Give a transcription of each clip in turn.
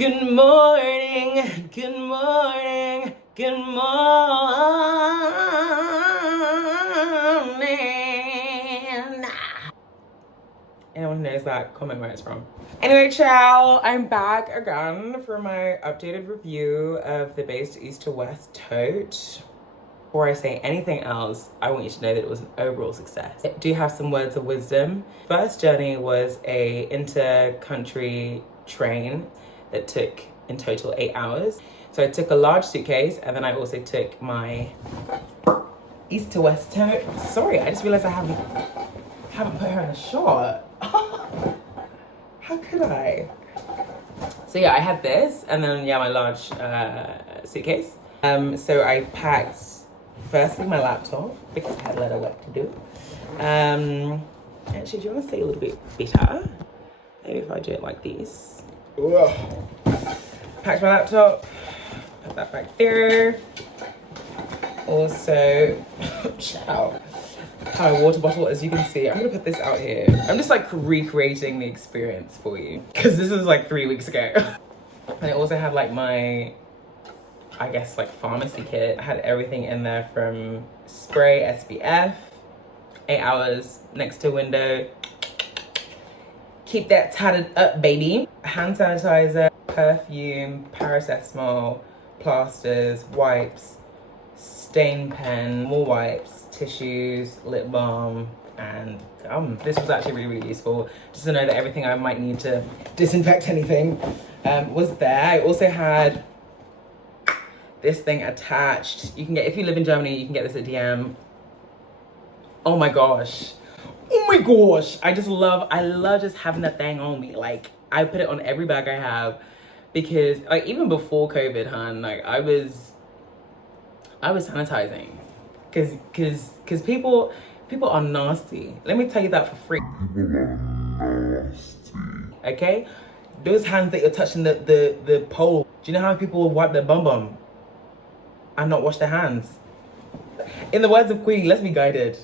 Good morning, good morning, good morning. Anyone knows that, comment where it's from. Anyway, ciao, I'm back again for my updated review of the BEIS East to West tote. Before I say anything else, I want you to know that it was an overall success. I do have some words of wisdom. First journey was a inter-country train that took in total 8 hours. So I took a large suitcase, and then I also took my east to west tote. Sorry, I just realized I haven't put her in a shot. How could I? So yeah, I had this, and then yeah, my large suitcase. So I packed firstly my laptop because I had a lot of work to do. Actually, do you want to say a little bit better? Maybe if I do it like this. Ugh. Packed my laptop, put that back there. Also, ciao. My water bottle, as you can see. I'm gonna put this out here. I'm just like recreating the experience for you because this was like 3 weeks ago. And I also had like my, I guess like pharmacy kit. I had everything in there from spray, SPF, 8 hours next to a window. Keep that tatted up, baby. Hand sanitizer, perfume, paracetamol, plasters, wipes, stain pen, more wipes, tissues, lip balm, and gum. This was actually really, really useful, just to know that everything I might need to disinfect anything was there. I also had this thing attached. You can get, if you live in Germany, you can get this at DM. Oh my gosh. Oh my gosh. I love just having that thing on me. Like, I put it on every bag I have because like even before COVID, hun, like I was sanitizing because people are nasty. Let me tell you that for free. People are nasty. Okay? Those hands that you're touching the pole. Do you know how people will wipe their bum and not wash their hands? In the words of Queen, let's be guided.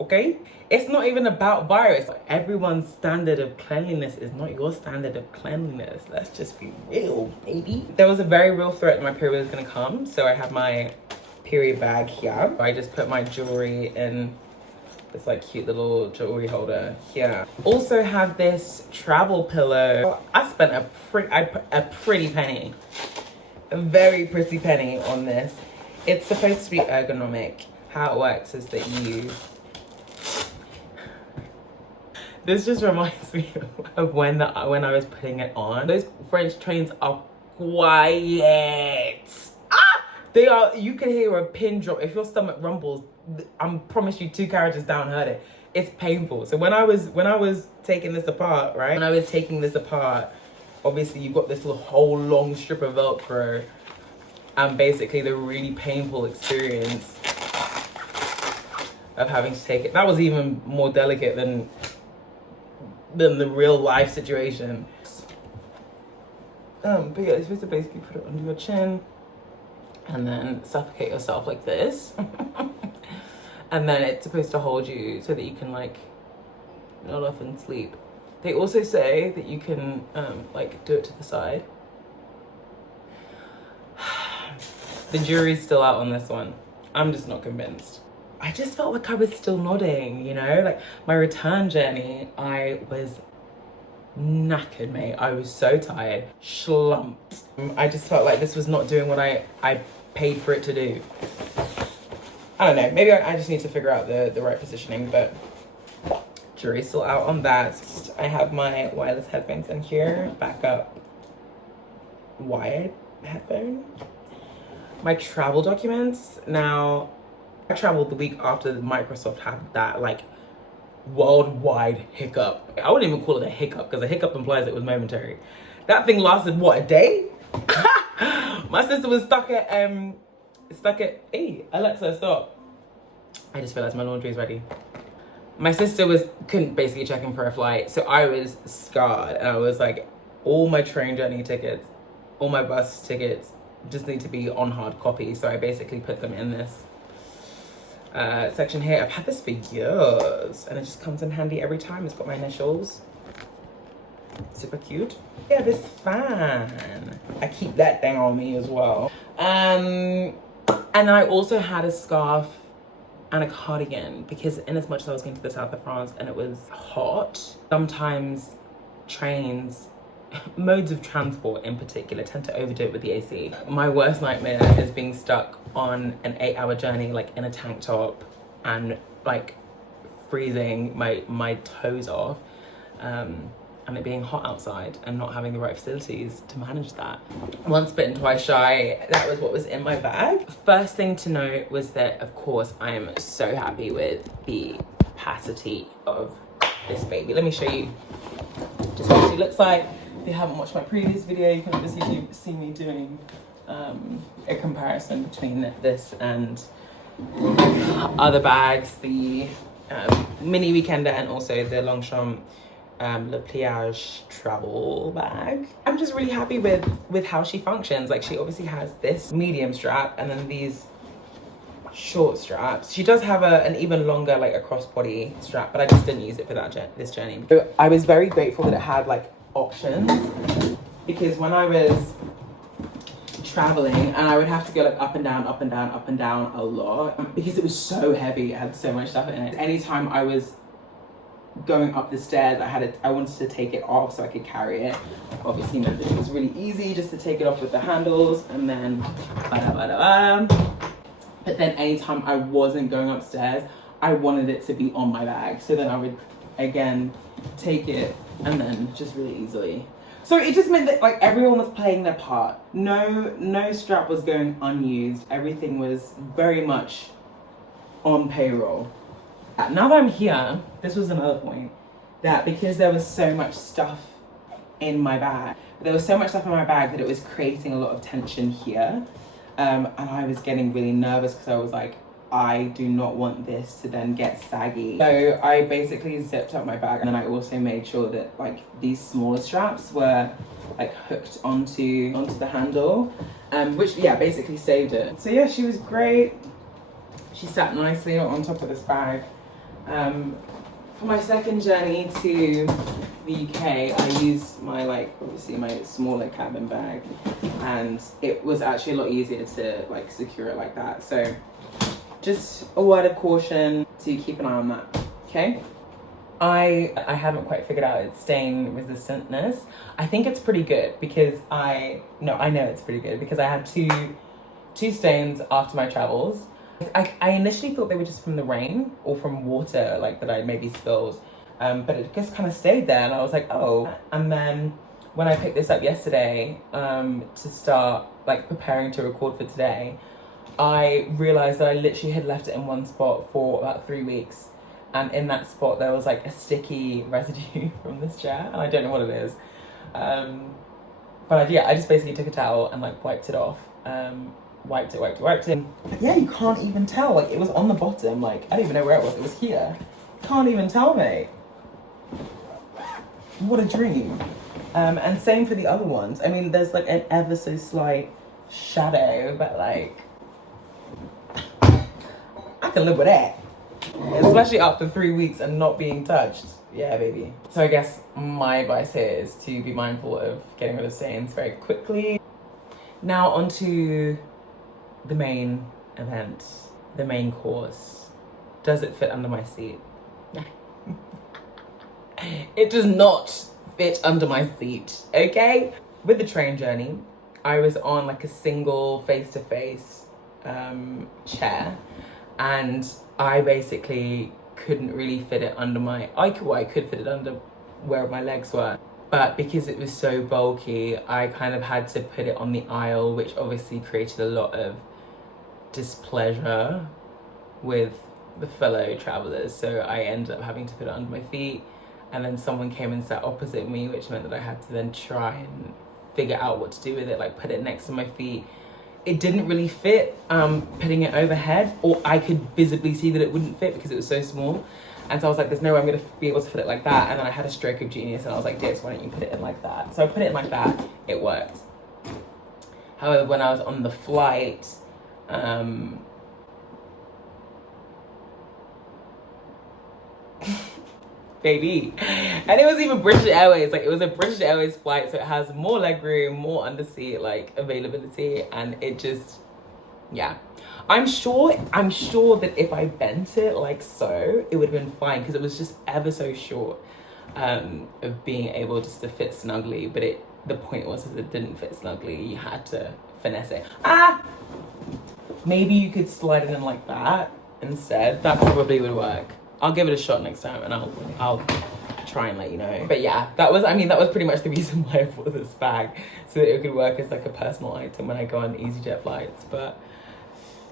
Okay? It's not even about virus. Everyone's standard of cleanliness is not your standard of cleanliness. Let's just be real, baby. There was a very real threat that my period was gonna come, so I have my period bag here. I just put my jewelry in this like cute little jewelry holder here. Also have this travel pillow. I spent a pretty penny, a very pretty penny on this. It's supposed to be ergonomic. How it works is that this just reminds me of when I was putting it on. Those French trains are quiet. They are, you can hear a pin drop. If your stomach rumbles, I promise you 2 carriages down heard it. It's painful. So when I was taking this apart, right? When I was taking this apart, obviously you've got this whole long strip of Velcro and basically the really painful experience of having to take it. That was even more delicate than the real life situation. But yeah, you're supposed to basically put it under your chin and then suffocate yourself like this. And then it's supposed to hold you so that you can like nod off and sleep. They also say that you can like do it to the side. The jury's still out on this one. I'm just not convinced. I just felt like I was still nodding, you know? Like my return journey, I was knackered, mate. I was so tired, slumped. I just felt like this was not doing what I paid for it to do. I don't know, maybe I just need to figure out the right positioning, but jury's still out on that. I have my wireless headphones in here, backup wired headphone. My travel documents. Now, I traveled the week after Microsoft had that like worldwide hiccup. I wouldn't even call it a hiccup because a hiccup implies it was momentary. That thing lasted what, a day? My sister was stuck at hey, Alexa, stop. I just realized my laundry is ready. My sister couldn't basically check in for a flight, so I was scarred and I was like, all my train journey tickets, all my bus tickets just need to be on hard copy. So I basically put them in this section here. I've had this for years and it just comes in handy every time. It's got my initials. Super cute. Yeah, this fan. I keep that thing on me as well. And then I also had a scarf and a cardigan because in as much as I was going to the south of France and it was hot, sometimes trains, modes of transport in particular, tend to overdo it with the AC. My worst nightmare is being stuck on an 8-hour journey, like in a tank top and like freezing my toes off, and it being hot outside and not having the right facilities to manage that. Once bitten, twice shy, that was what was in my bag. First thing to note was that, of course, I am so happy with the capacity of this baby. Let me show you just what she looks like. If you haven't watched my previous video, you can obviously see me doing a comparison between this and other bags, the mini weekender and also the Longchamp Le Pliage travel bag. I'm just really happy with how she functions. Like, she obviously has this medium strap and then these short straps. She does have an even longer, like a crossbody strap, but I just didn't use it for this journey. So I was very grateful that it had like options, because when I was traveling and I would have to go like up and down, up and down, up and down a lot because it was so heavy. It had so much stuff in it. Anytime I was going up the stairs, I wanted to take it off so I could carry it. Obviously meant that it was really easy just to take it off with the handles and then but then anytime I wasn't going upstairs, I wanted it to be on my bag, so then I would again take it and then just really easily. So it just meant that like everyone was playing their part. No strap was going unused. Everything was very much on payroll. Now that I'm here, this was another point, that because there was so much stuff in my bag, that it was creating a lot of tension here. And I was getting really nervous because I was like, I do not want this to then get saggy. So I basically zipped up my bag, and then I also made sure that like these smaller straps were like hooked onto the handle, which yeah, basically saved it. So yeah, she was great. She sat nicely on top of this bag. For my second journey to the UK, I used my obviously my smaller cabin bag, and it was actually a lot easier to like secure it like that. So just a word of caution to keep an eye on that, okay? I haven't quite figured out its stain resistantness. I think it's pretty good because I know it's pretty good because I had two stains after my travels. I initially thought they were just from the rain or from water like that I maybe spilled, but it just kind of stayed there, and I was like, oh. And then when I picked this up yesterday to start like preparing to record for today, I realized that I literally had left it in one spot for about 3 weeks, and in that spot there was like a sticky residue from this chair, and I don't know what it is, but I just basically took a towel and like wiped it off. Wiped it. But yeah, you can't even tell. Like, it was on the bottom. Like, I don't even know where it was. It was here. Can't even tell me. What a dream. And same for the other ones. I mean, there's like an ever so slight shadow, but like, I can live with that. Especially after 3 weeks and not being touched. Yeah, baby. So I guess my advice here is to be mindful of getting rid of stains very quickly. Now onto the main event, the main course. Does it fit under my seat? It does not fit under my seat, okay? With the train journey, I was on like a single face-to-face chair, and I basically couldn't really fit it under I could fit it under where my legs were. But because it was so bulky, I kind of had to put it on the aisle, which obviously created a lot of displeasure with the fellow travelers. So I ended up having to put it under my feet, and then someone came and sat opposite me, which meant that I had to then try and figure out what to do with it, like put it next to my feet. It didn't really fit putting it overhead, or I could visibly see that it wouldn't fit because it was so small. And so I was like, there's no way I'm going to be able to put it like that. And then I had a stroke of genius and I was like, Dis, why don't you put it in like that? So I put it in like that. It worked. However, when I was on the flight, baby. And it was even British Airways. Like, it was a British Airways flight, so it has more legroom, more underseat like availability, and it just, yeah. I'm sure that if I bent it like so, it would have been fine, because it was just ever so short of being able just to fit snugly. But the point was that it didn't fit snugly. You had to finesse it. Maybe you could slide it in like that instead. That probably would work. I'll give it a shot next time, and I'll try and let you know. But yeah, that was pretty much the reason why I bought this bag, so that it could work as like a personal item when I go on EasyJet flights. But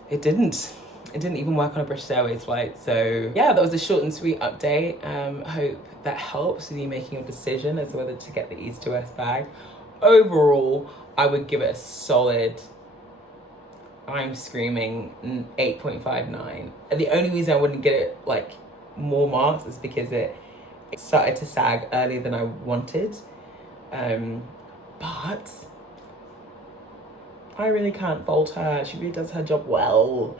it didn't even work on a British Airways flight. So yeah, that was a short and sweet update. Hope that helps with you making your decision as to whether to get the East to West bag. Overall, I would give it a solid, I'm screaming, 8.59. And the only reason I wouldn't get it like more marks is because it started to sag earlier than I wanted. But I really can't fault her. She really does her job well.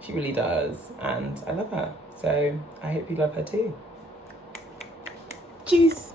She really does. And I love her. So I hope you love her too. Cheers.